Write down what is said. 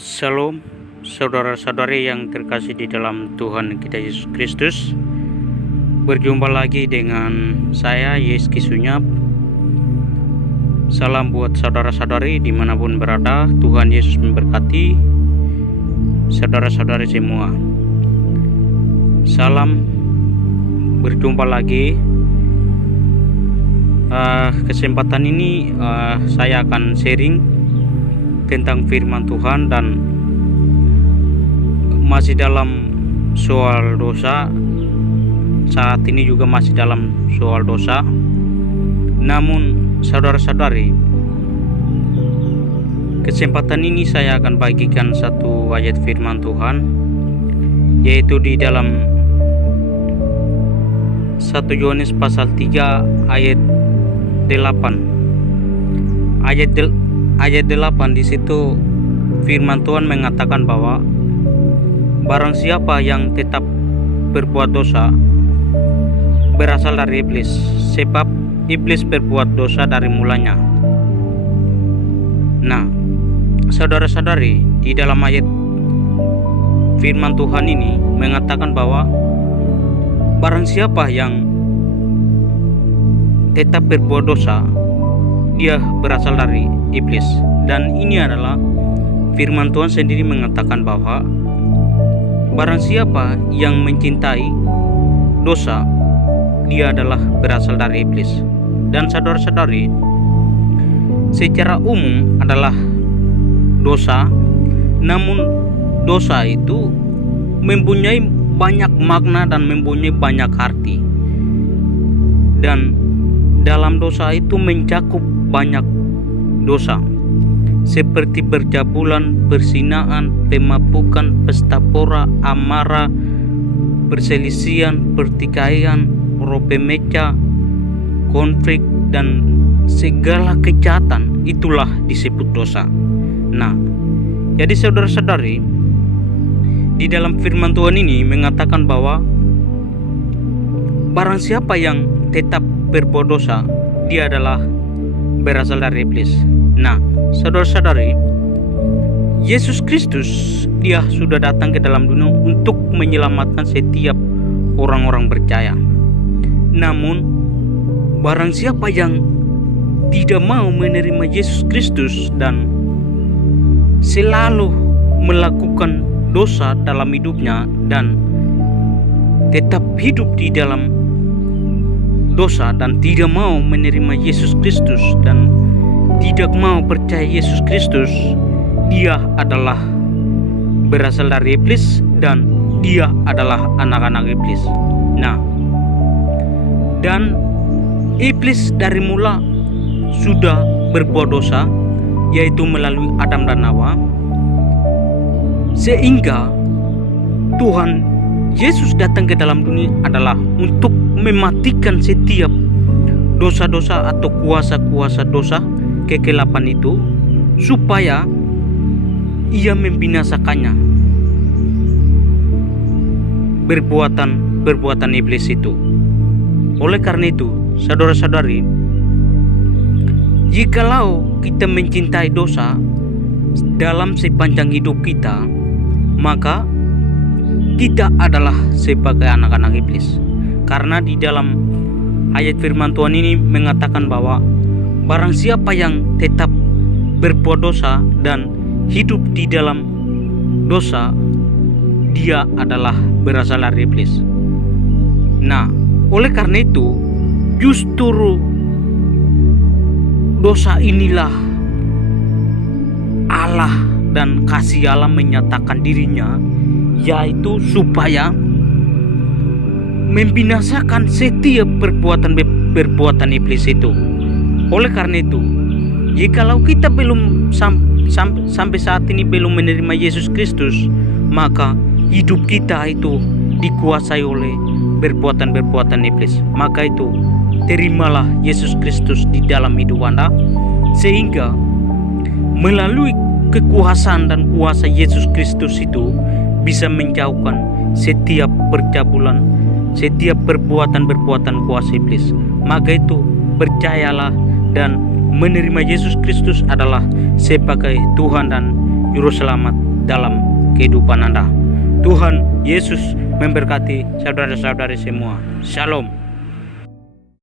Shalom, saudara-saudari yang terkasih di dalam Tuhan kita Yesus Kristus. Berjumpa lagi dengan saya, Yeski Sunyap. Salam buat saudara-saudari dimanapun berada. Tuhan Yesus memberkati saudara-saudari semua. Salam, berjumpa lagi. Kesempatan ini saya akan sharing tentang firman Tuhan dan masih dalam soal dosa. Saat ini juga masih dalam soal dosa. Namun saudara-saudari, kesempatan ini saya akan bagikan satu ayat firman Tuhan, yaitu di dalam 1 Yohanes pasal 3 ayat 8. Ayat 8 di situ firman Tuhan mengatakan bahwa barang siapa yang tetap berbuat dosa berasal dari iblis, sebab iblis berbuat dosa dari mulanya. Nah, saudara-saudari, di dalam ayat firman Tuhan ini mengatakan bahwa barang siapa yang tetap berbuat dosa, dia berasal dari iblis. Dan ini adalah firman Tuhan sendiri mengatakan bahwa barang siapa yang mencintai dosa, dia adalah berasal dari iblis. Dan saudara-saudari, secara umum adalah dosa, namun dosa itu mempunyai banyak makna dan mempunyai banyak arti. Dan dalam dosa itu mencakup banyak dosa, seperti bercabulan, perzinaan, pemabukan, pesta pora, amarah, perselisihan, pertikaian, robe meja, konflik, dan segala kejahatan. Itulah disebut dosa. Nah, jadi saudara-saudari, di dalam firman Tuhan ini mengatakan bahwa barang siapa yang tetap berbuat dosa, dia adalah berasal dari iblis. Nah, saudara-saudari, Yesus Kristus, dia sudah datang ke dalam dunia untuk menyelamatkan setiap orang-orang percaya. Namun barang siapa yang tidak mau menerima Yesus Kristus dan selalu melakukan dosa dalam hidupnya dan tetap hidup di dalam dosa dan tidak mau menerima Yesus Kristus dan tidak mau percaya Yesus Kristus, dia adalah berasal dari iblis dan dia adalah anak-anak iblis. Nah, dan iblis dari mula sudah berbuat dosa, yaitu melalui Adam dan Hawa, sehingga Tuhan Yesus datang ke dalam dunia adalah untuk mematikan setiap dosa-dosa atau kuasa-kuasa dosa kegelapan itu, supaya ia membinasakannya perbuatan iblis itu. Oleh karena itu, saudara-saudari, jikalau kita mencintai dosa dalam sepanjang hidup kita, maka kita adalah sebagai anak-anak iblis. Karena di dalam ayat firman Tuhan ini mengatakan bahwa barang siapa yang tetap berbuat dosa dan hidup di dalam dosa, dia adalah berasal dari iblis. Nah, oleh karena itu, justru dosa inilah Allah dan kasih Allah menyatakan dirinya, yaitu supaya membinasakan setiap perbuatan iblis itu. Oleh karena itu, jikalau kita belum sampai saat ini belum menerima Yesus Kristus, maka hidup kita itu dikuasai oleh perbuatan iblis. Maka itu, terimalah Yesus Kristus di dalam hidup Anda, sehingga melalui kekuasaan dan kuasa Yesus Kristus itu bisa menjauhkan setiap percabulan, setiap perbuatan kuasa iblis. Maka itu, percayalah dan menerima Yesus Kristus adalah sebagai Tuhan dan Juru Selamat dalam kehidupan Anda. Tuhan Yesus memberkati saudara-saudari semua. Shalom.